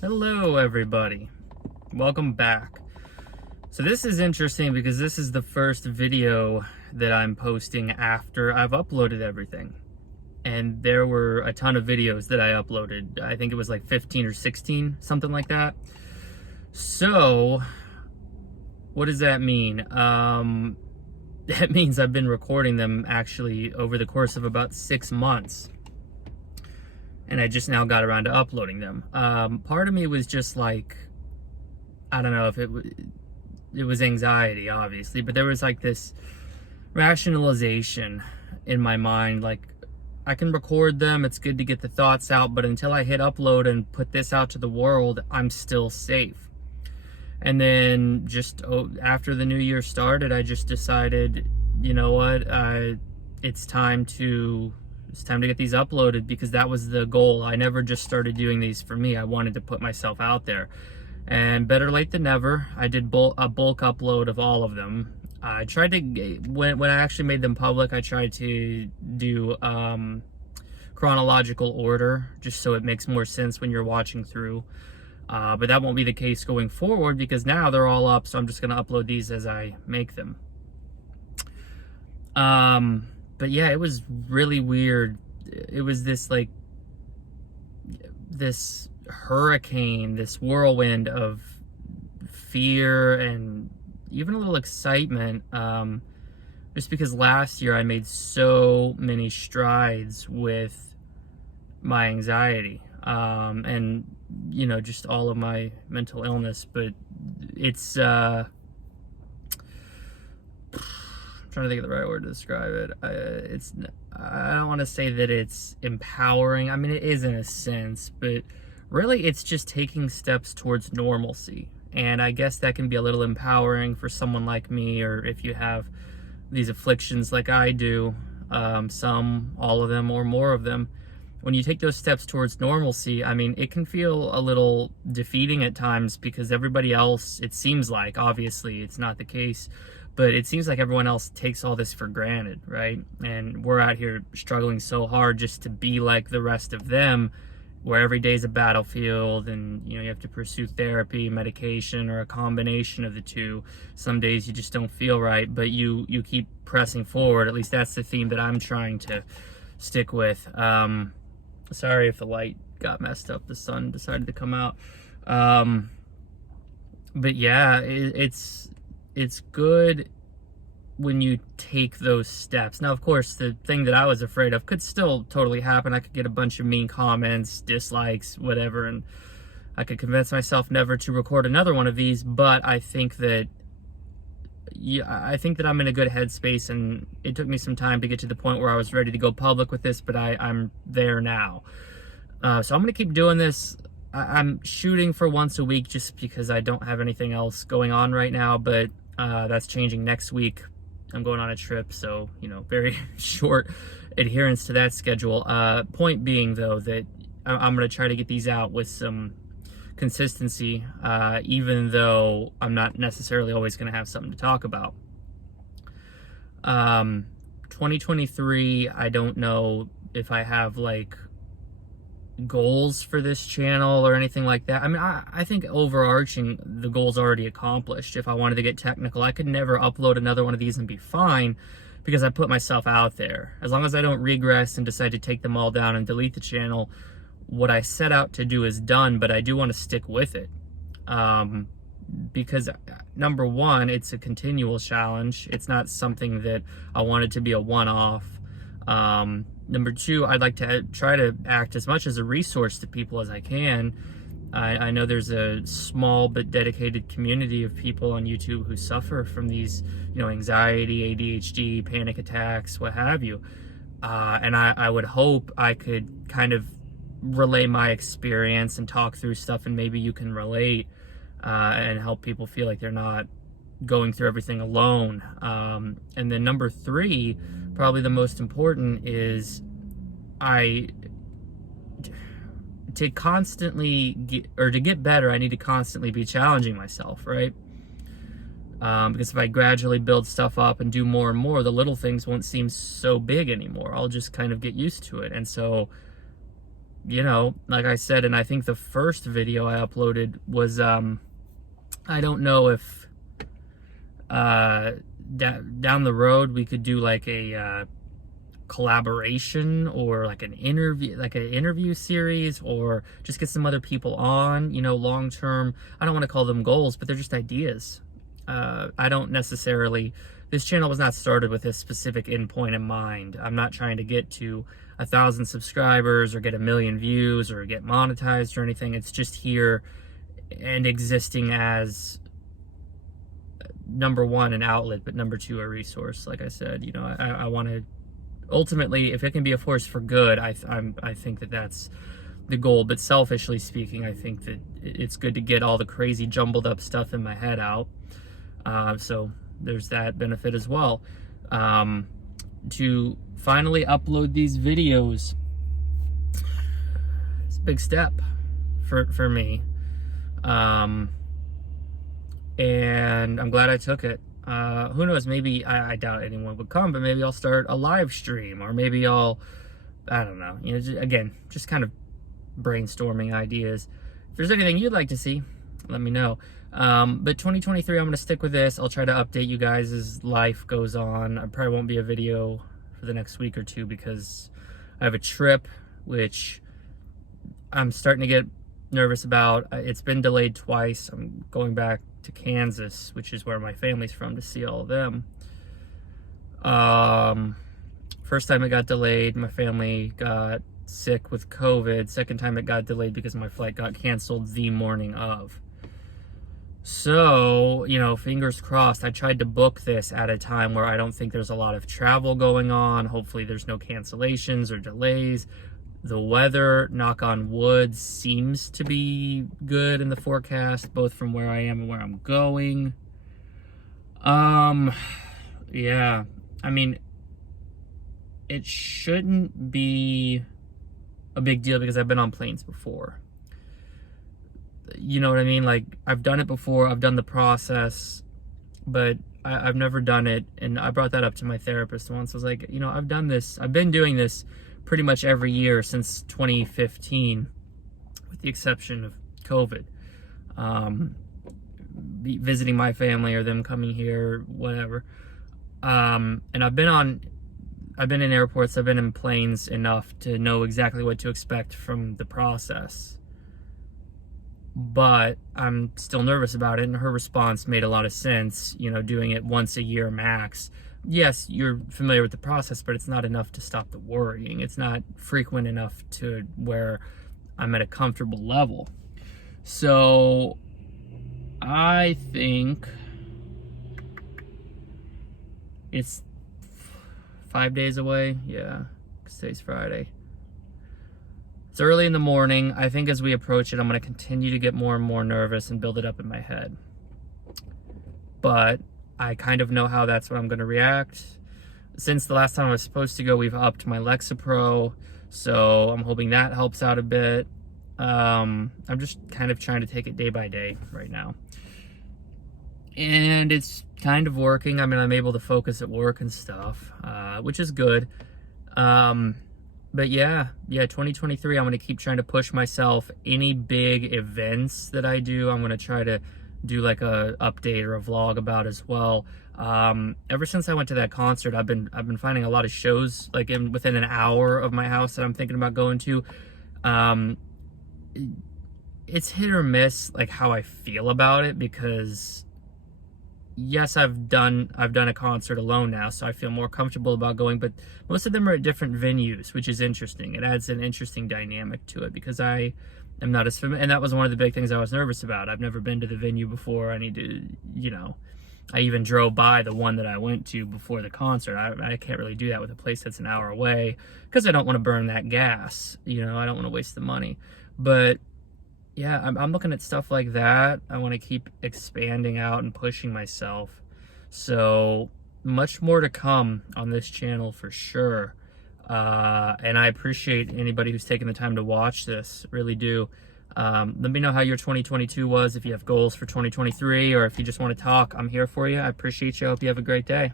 Hello everybody, welcome back. So this is interesting because this is the first video that I'm posting after I've uploaded everything. And there were a ton of videos that I uploaded. I think it was like 15 or 16, something like that. So what does that mean? That means I've been recording them actually over the course of about 6 months. And I just now got around to uploading them. Part of me was just like, I don't know if it was anxiety, obviously, but there was like this rationalization in my mind, like, I can record them, it's good to get the thoughts out, but until I hit upload and put this out to the world, I'm still safe. And then just after the new year started, I just decided, you know what, it's time to get these uploaded, because that was the goal. I never just started doing these for me. I wanted to put myself out there. And better late than never, I did a bulk upload of all of them. I tried to, when I actually made them public, I tried to do chronological order, just so it makes more sense when you're watching through. But that won't be the case going forward, because now they're all up, so I'm just going to upload these as I make them. But yeah, it was really weird. It was this like, this hurricane, this whirlwind of fear and even a little excitement. Just because last year I made so many strides with my anxiety, and, you know, just all of my mental illness. But it's, trying to think of the right word to describe it. I don't want to say that it's empowering. I mean, it is in a sense, but really it's just taking steps towards normalcy. And I guess that can be a little empowering for someone like me, or if you have these afflictions like I do, some, all of them, or more of them. When you take those steps towards normalcy, I mean, it can feel a little defeating at times, because everybody else, it seems like, obviously it's not the case, but it seems like everyone else takes all this for granted, right? And we're out here struggling so hard just to be like the rest of them, where every day is a battlefield, and, you know, you have to pursue therapy, medication, or a combination of the two. Some days you just don't feel right, but you keep pressing forward. At least that's the theme that I'm trying to stick with. Sorry if the light got messed up. The sun decided to come out. But yeah, it's good when you take those steps. Now, of course, the thing that I was afraid of could still totally happen. I could get a bunch of mean comments, dislikes, whatever, and I could convince myself never to record another one of these. But I think that, yeah, I think that I'm in a good headspace, and it took me some time to get to the point where I was ready to go public with this, but I'm there now. So I'm going to keep doing this. I'm shooting for once a week just because I don't have anything else going on right now, but that's changing next week. I'm going on a trip, so, you know, very short adherence to that schedule. Point being, though, that I'm going to try to get these out with some consistency, even though I'm not necessarily always going to have something to talk about. 2023, I don't know if I have, like, goals for this channel or anything like that. I mean, I think overarching, the goal's already accomplished. If I wanted to get technical, I could never upload another one of these and be fine, because I put myself out there. As long as I don't regress and decide to take them all down and delete the channel, what I set out to do is done, but I do want to stick with it. Because number one, it's a continual challenge. It's not something that I wanted to be a one-off. Number two, I'd like to try to act as much as a resource to people as I can. I know there's a small but dedicated community of people on YouTube who suffer from these, you know, anxiety, ADHD, panic attacks, what have you. And I would hope I could kind of relay my experience and talk through stuff, and maybe you can relate, and help people feel like they're not going through everything alone. And then number three, probably the most important, is to constantly get better, I need to constantly be challenging myself, right? Because if I gradually build stuff up and do more and more, the little things won't seem so big anymore. I'll just kind of get used to it. And so you know, like I said, and I think the first video I uploaded was, I don't know if down the road we could do like a collaboration or like an interview series, or just get some other people on, you know, long term. I don't want to call them goals, but they're just ideas. I don't necessarily, this channel was not started with a specific endpoint in mind. I'm not trying to get to 1,000 subscribers or get 1 million views or get monetized or anything. It's just here and existing as, number one, an outlet, but number two, a resource. Like I said, you know, I want to, ultimately, if it can be a force for good, I think that that's the goal. But selfishly speaking, I think that it's good to get all the crazy jumbled up stuff in my head out. So there's that benefit as well. To finally upload these videos, it's a big step for me. And I'm glad I took it. Who knows, maybe, I doubt anyone would come, but maybe I'll start a live stream, or maybe I don't know, you know, again, just kind of brainstorming ideas. If there's anything you'd like to see, let me know. But 2023, I'm going to stick with this. I'll try to update you guys as life goes on. I probably won't be a video for the next week or two because I have a trip, which I'm starting to get nervous about. It's been delayed twice. I'm going back to Kansas, which is where my family's from, to see all of them. First time it got delayed, my family got sick with COVID. Second time it got delayed because my flight got canceled the morning of. So, you know, fingers crossed. I tried to book this at a time where I don't think there's a lot of travel going on. Hopefully there's no cancellations or delays. The weather, knock on wood, seems to be good in the forecast, both from where I am and where I'm going. Yeah, I mean, it shouldn't be a big deal because I've been on planes before. You know what I mean? Like, I've done it before, I've done the process, but I've never done it. And I brought that up to my therapist once. I was like, you know, I've done this, I've been doing this pretty much every year since 2015, with the exception of COVID. Visiting my family or them coming here, whatever. And I've been in airports, I've been in planes enough to know exactly what to expect from the process. But I'm still nervous about it, and her response made a lot of sense, you know, doing it once a year max. Yes, you're familiar with the process, but it's not enough to stop the worrying. It's not frequent enough to where I'm at a comfortable level. So I think it's 5 days away. Yeah, 'cause today's Friday. It's early in the morning. I think as we approach it, I'm going to continue to get more and more nervous and build it up in my head. But I kind of know how that's what I'm going to react. Since the last time I was supposed to go, we've upped my Lexapro, so I'm hoping that helps out a bit. I'm just kind of trying to take it day by day right now. And it's kind of working. I mean, I'm able to focus at work and stuff, which is good. But yeah, 2023, I'm going to keep trying to push myself. Any big events that I do, I'm going to try to do like a update or a vlog about as well. Ever since I went to that concert, I've been finding a lot of shows like within an hour of my house that I'm thinking about going to. It's hit or miss, like how I feel about it, because yes, I've done a concert alone now, so I feel more comfortable about going, but most of them are at different venues, which is interesting. It adds an interesting dynamic to it because I am not as familiar, and that was one of the big things I was nervous about. I've never been to the venue before. I need to, you know, I even drove by the one that I went to before the concert. I can't really do that with a place that's an hour away because I don't want to burn that gas, you know, I don't want to waste the money. But yeah, I'm looking at stuff like that. I want to keep expanding out and pushing myself. So much more to come on this channel for sure. And I appreciate anybody who's taken the time to watch this, really do. Let me know how your 2022 was, if you have goals for 2023, or if you just want to talk, I'm here for you. I appreciate you. I hope you have a great day.